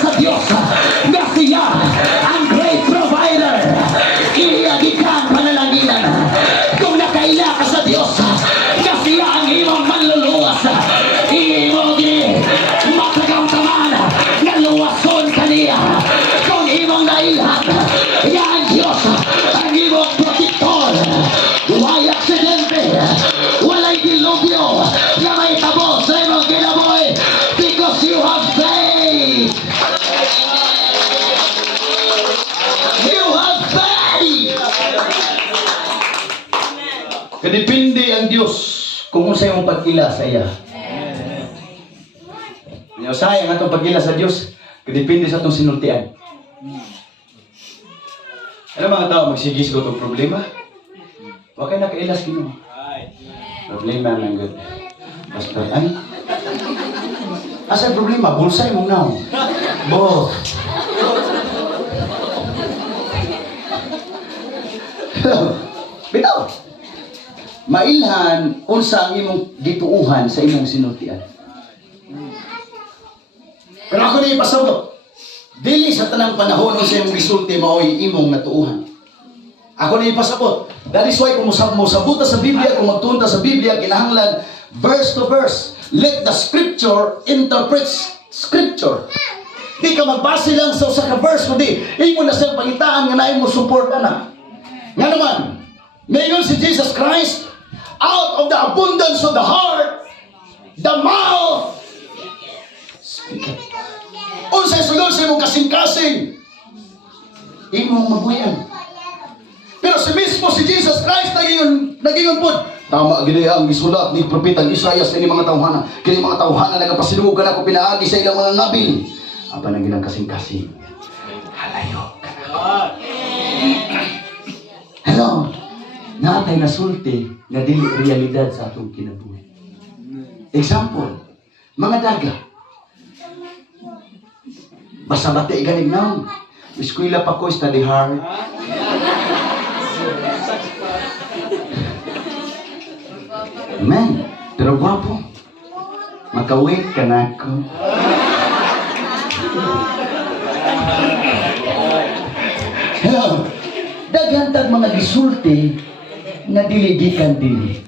sa Diyos na siya ang great provider. Iyagikan panalaginan. Kung nakaila ka sa Diyos na siya ang imong manluluwas, imong makakamtaman na luwason kaniya. Kung imong nailat, yan Diyos ang imong protektor. Walay aksidente, walay dilubyo na may tabo sa imong kinabuhi because you have faith. You have faith. Kadepende ang Diyos kung unsay mong pagkila sa iya. Sayang atong pagkila sa Diyos, kadepende sa atong sinultian. Ano mga tao magsigis ko itong problema? Huwag kayo nakailas Ginoo. Problema ng good. Pastor, ay? Asa problema? Bulsay mong naw. Bo. Bitaw. Mailhan unsa ang imong gituuhan sa imong sinultian. Pero ako na ipasabot. Dili sa tanang panahon unsa imong gisulti mao'y imong natuuhan. Ako na ipasabot. That is why kung mosabuta sa Biblia, kung magtunta sa Biblia, kinahanglan verse to verse. Let the scripture interpret scripture. Di ka magbase lang sa usa ka verse, kundi imo na siyang pangitaan nga naay mo support na. Nga naman, mayon si Jesus Christ, out of the abundance of the heart, the mouth speaketh. Unsay sulod sa imong kasing-kasing, imong mabuyan. Pero si mismo si Jesus Christ naging po. Tama gid ang gisulat ni propeta Isaias kini mga tawhana. Kini mga tawhana nagapasinugan ako pinaagi sa ilang mga ngabil. Apa nang gilang kasing-kasing. Halayo kana. Hello. Natay nasulti nga dili realidad sa atong kinabuhi. Example, mga daga. Basta bati ganing naon. Eskwela pa ko study hard. Amen. Pero guwapo. Makawait ka na ako. Hello. Daghantag mga gisulti na diligikan dili.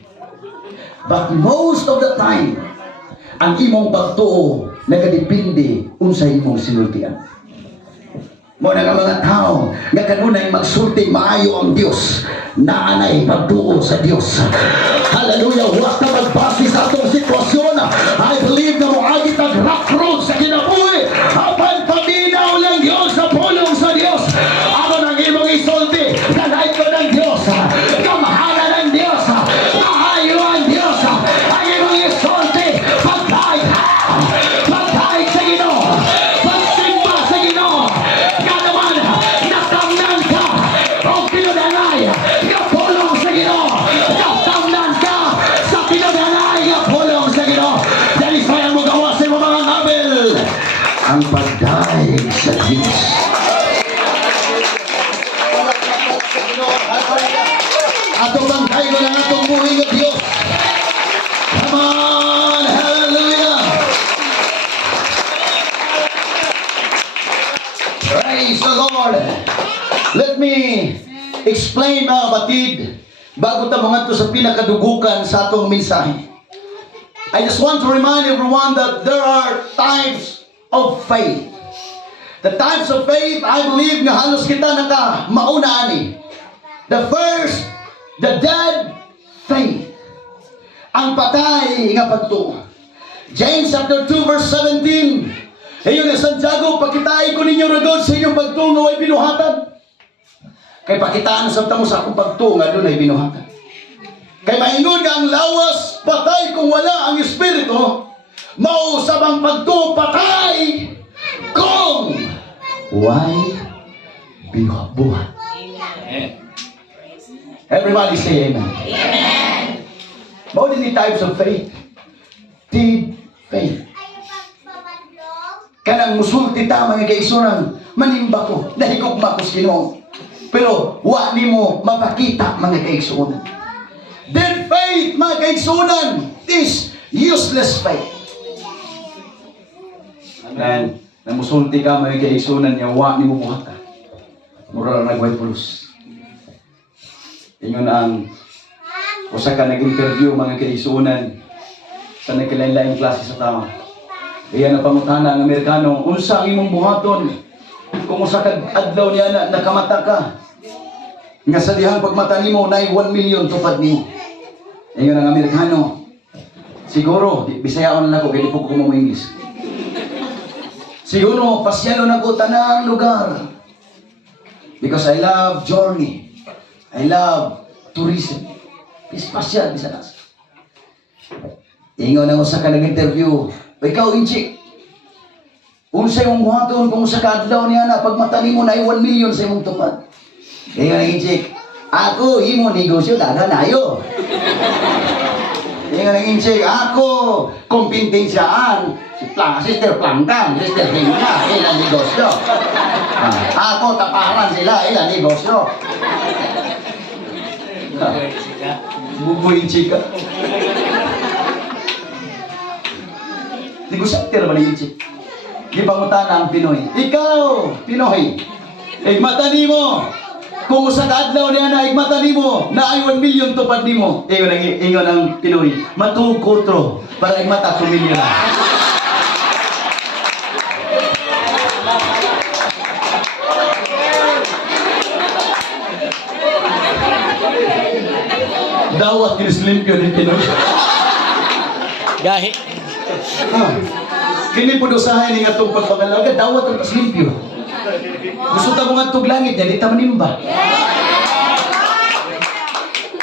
But most of the time, ang imong pagtuo nagadepende unsay imong sinultian. Mo na nga mga tao nga kanunay magsulti maayo ang Dios, naanay pagtuo sa Dios. Hallelujah. Huwag ka magbase sa atong sitwasyon. I believe na moagit ang rock road sa kinabuhi. Apan paminaw lang Dios sa pulong sa Dios. Ako nang imong isulti, kanay ko ng Dios. Kamahalan ng Dios. Maayo ang Dios. Ang imong isulti, pagkain sa Ginoo. Pagsimba sa Ginoo. Nga naman, natamnan ka. O pinunanay, kapulong sa Ginoo. Natamnan ka sa pinunanay, kapulong sa Ginoo. Dahil sayang mo gawa sa mga ngabil. Ang pagdaig sa Diyos. Atong bangkay ko lang atong buhay ng Diyos. Come on! Hallelujah! Praise the Lord! Let me explain mga kapatid bago ta mangadto sa pinakadugukan sa atong mensahe. I just want to remind everyone that there are types of faith. The types of faith, I believe nga halos kita naka mauna ani. The first, the dead faith. Ang patay nga pagtuo. James chapter 2 verse 17. Ayon ni Santiago, pakitay ko ninyo ragod sa inyong pagtuo nga ay binuhatan. Kay pakitaan sa tamo sa akong pagtuo nga doon ay binuhatan. Kay maingon nga ang lawas patay kung wala ang espiritu, mao sabang pagtuo patay kung why buhat. Everybody say amen. Amen. Mao din types of faith. Deep faith. Kanang musulti ta mga kaisuran, manimba ko, nahigugma ko sa Ginoo. Pero wa nimo mapakita mga kaisuran. Dead faith mga kaisuran is useless faith. Amen. Na musulti ka, may kaigsunan niya, wa ni mo buhat ka. Mura lang nagway pulos. Ingon ang usa ka nag-interview mga kaigsunan sa nagkalain-laing klase sa tao. Iyan na pangutana ang Amerikano, unsa ang imong buhaton? Kung usa ka adlaw niya na nakamata ka. Nga sa dihang pagmata nimo nay 1 million tupad nimo. Iyon ang Amerikano. Siguro, Bisayaon na ako, kaya di po ko mo English. Siguro, pasyalo na ko tanang lugar. Because I love journey. I love tourism. Is pasyal, bisa nas. Ingon ako sa nag-interview. Ikaw, Inchik. Unsay mong buhaton kung sa kadlaw niya na pagmata nimo na 1 million sa imong tupad. Ingon ang Inchik. Ako, imo negosyo, daga na ayo. Ingon ang Inchik. Ako, kumpinsensiyaan. Sister Plangkan, Sister Hingga, ilang negosyo. Ako, taparan sila, ilang negosyo. Bubuin chika. Negosyater ba ni Inchik? Di pangutana ang Pinoy. Ikaw, Pinoy, igmata nimo. Kung sa kadlaw niya na igmata nimo, na ay 1 million tupad nimo. Ingon ang Pinoy. Matuog kutro para igmata 2 million. Dawat kinislimpyo din Pinoy. Gahi. Kini po dosahan ni atong pagpangalaga, dawat ang kislimpyo. Gusto ta mo nga tug langit, di ta manimba.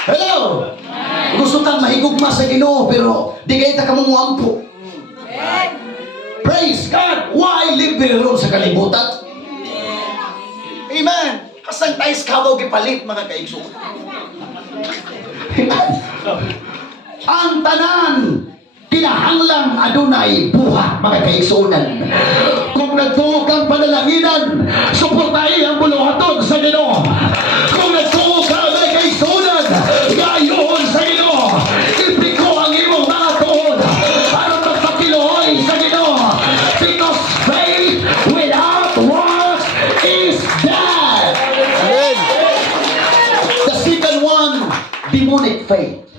Hello! Gusto ta mahigugma sa Ginoo, pero di kay ta kamunguampo. Praise God! Why live ron sa kalibutan? Amen! Kasang tayo kabaw gipalit mga kaigsuon. Ang tanan kinahanglang adunay buhat mga kaigsuonan. Kung nagtuo kang panalanginan, suportahi ang buluhaton sa Ginoo. Kung nagtuo ka mga kaigsuonan, gayon sa Ginoo. Ipiko ang imong mga tuon para magpakiluoy sa Ginoo. Because faith without works is dead. The second one, demonic faith.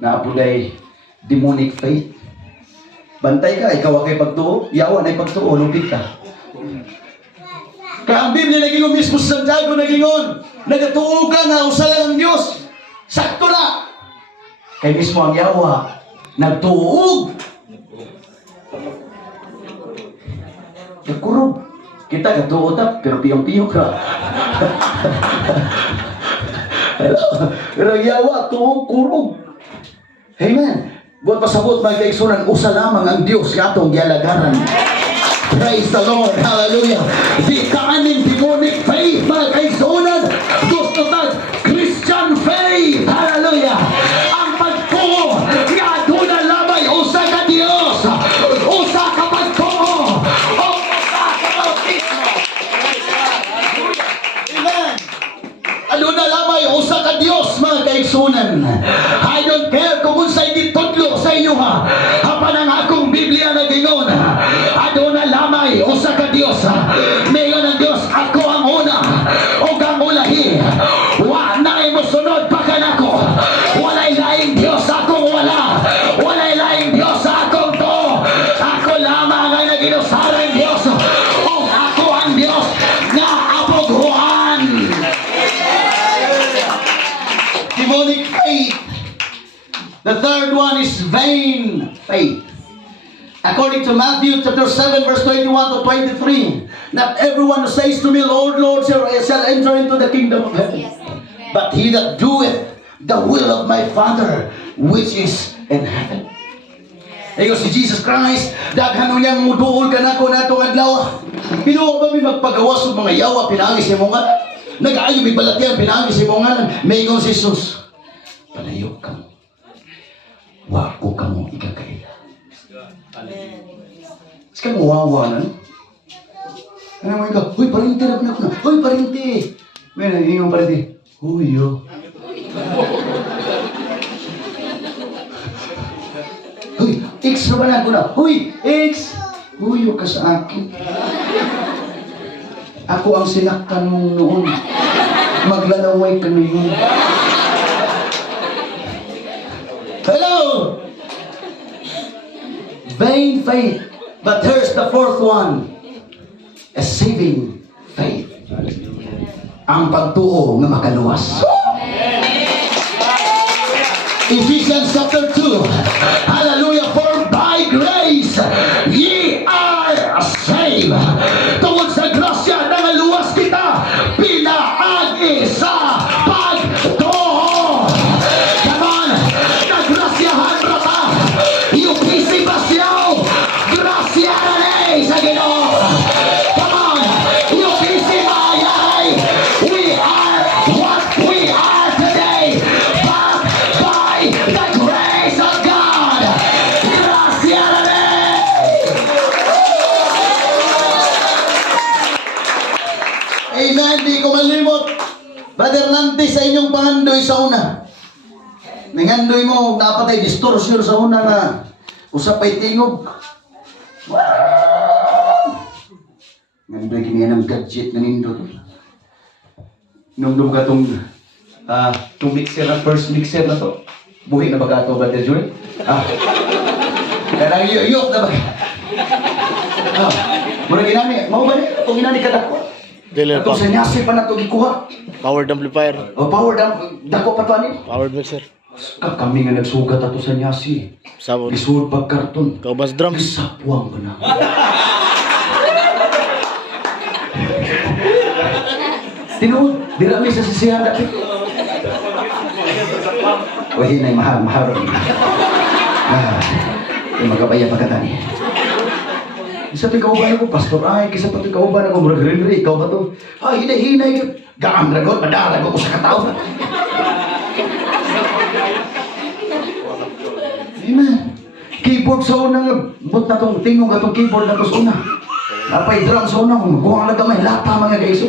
Naapulay demonic faith. Bantay ka, ikaw kay pagtuo, yawan ay pagtuo, lupit ka. Kaya ang Biblia nagingon mismo sa Santiago nagingon, nagatuo ka na usalang ang Diyos. Sakto na. Kaya mismo ang yawa, nagtuog. Nagkurog. Kita katuo ta, pero piyong-piyong ka. Pero ang yawa, tuog, kurog. Amen. Buat pasabot mga kaigsunan, usa lamang ang Diyos katong gialagaran. Praise the Lord. Hallelujah. Di kaaning demonic faith mga kaigsunan. Gusto tag Christian faith. Hallelujah. Ang pagtuo nga aduna lamay usa ka Dios. Usa ka pagtuo. O usa ka bautismo. Amen. Aduna lamay usa ka Dios mga kaigsunan. I don't care kung unsay gitudlo sa inyo ha. Apan ang akong Biblia nagingon, aduna lamay usa ka Dios. Mayon ang Dios, ako ang una ug ang ulahi. Wa na mo sunod pa kanako. Walay laing Dios akong wala. Walay laing Dios akong to. Ako lamang ang naginusarang Dios. Ug ako ang Dios nga apoghuan. Demonic faith. The third one is vain faith. According to Matthew chapter 7 verse 21 to 23, not everyone who says to me, Lord, Lord, shall enter into the kingdom of heaven, but he that doeth the will of my Father which is in heaven. Ayo si Jesus Christ, daghan niyang muduol ka nako natong adlaw. Pinuo ba mi magpagawas og mga yawa pinangis imong nga? Nagaayo mi balatyan pinangis imong nga. Mayingon si Jesus, palayo ka mo. Wako ka mo ikakaila. Sekarang wawa na. Ano mo ikaw? Uy, parinti na ko na. Uy, parinti. May nangingong parinti. Uy, yo. Uy, X na ba na ko na? Uy, X. Huyo ka sa akin. Ako ang sinaktan mong noon. Maglalaway ka na yun. Hello! Vain faith. But here's the fourth one. A saving faith. Ang pagtuo na makaluwas. Ephesians chapter 2. Hallelujah. For by grace ye are saved. Tungod sa grasya na luwas kita, pinaagi sa pagtuo. Come on. Nagrasyahan ra ta. Yupisi basyaw. Grasya na sa Ginoo. Come on. Yupisi mayay. We are what we are today. But by the grace of God. Grasya na Amen. Di ko malimot. Brother Nante, sa inyong pangandoy sa una. Nangandoy mo, napatay distortion sa una na usapay tingog. Ngandoy kini ng gadget na nindo. Nung ka itong mixer na, first mixer na to. Buhi na ba ka ito, Brother Joy? Kaya yuyok na ba? Muna ginani, mau ba niya? Itong ginani kadako. Itong sanyasi pa na ito gikuha. Powered amplifier. O power dako pa ito ani. Powered mixer. Kami nga nagsugat ato sanyasi. Sabon. Isuod pag karton. Kaubas drums. Isapuang ka na. Tinuod, dira mi sa sisihan dati. O hinay, mahal. Magkabaya pagkatani. Isa ito'y kauban ako, pastor ay, kisa pa ito'y kauban ako, murag rin, ikaw ba ito? Hinay, gaan dragon, madarag ako sa katao. Amen. Keyboard sa unang, but na itong tingog atong keyboard na ito sa una. Napay drum sa una, magbuhang na gamay, lata mga guys.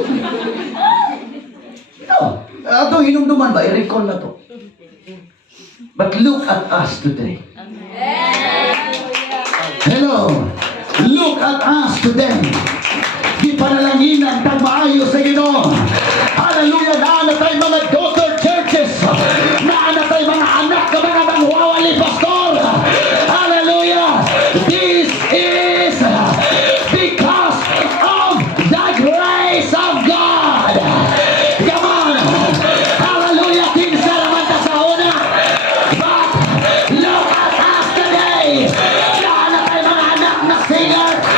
Ito, hinumduman ba? I-recall na to. But look at us today. Hello. Look at us today. Di panalanginan tag maayo sa Ginoo. Hallelujah. Naana tayo mga daughter churches. Naana tayo mga anak ka mga bangwawali pastor. Hallelujah. This is because of the grace of God. Come on. Hallelujah. Kinsa naman ta sa una. But look at us today. Naana tayo mga anak na singer.